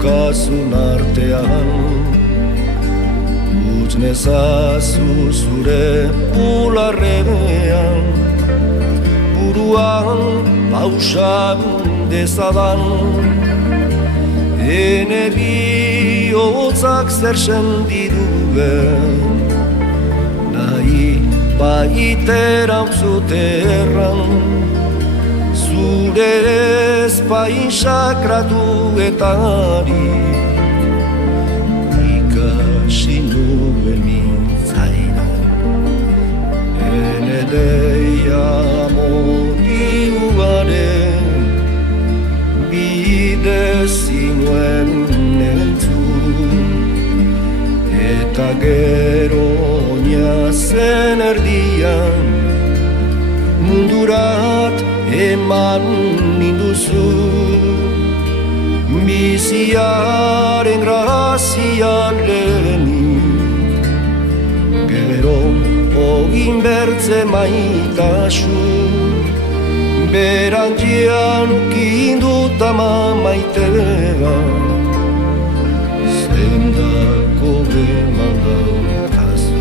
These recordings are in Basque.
ukazun artean. Utz nezazu zure bularrean, buruan pausan dezadan. Ene bihotzak zer sendiduen, nahi baitera uzuterran. Zure ezpain sakratuetari ikasi nuen mintzainan. Ene deia motiuaren bide zinuen entzun. Eta gero oinazen erdian mundurat eman ninduzu. Biziaren grazian lehenik, gero ogin bertze maitasun. Berantzian ukinduta mamaitea, zendako beman dautazu.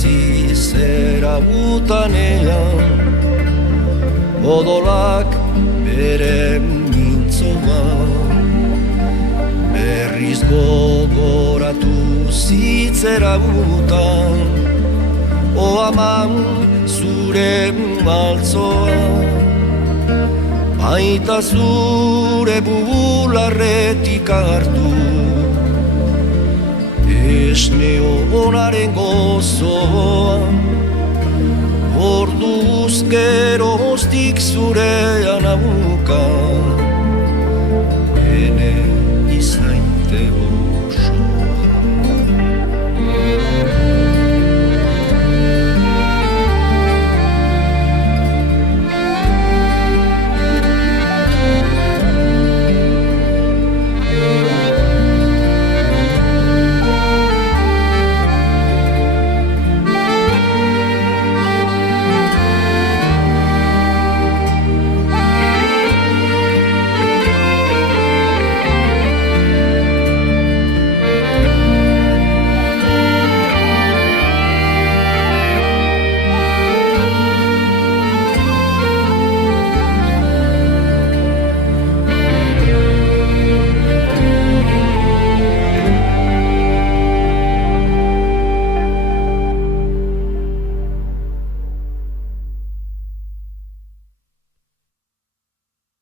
Zizera butanean, odolak bere mintzoa. Berriz gogoratu zitzera butan, oaman zure maltzoa. Baita zure bularretik hartu, esne honaren gozoan. Orduz geroztik zurean abuka,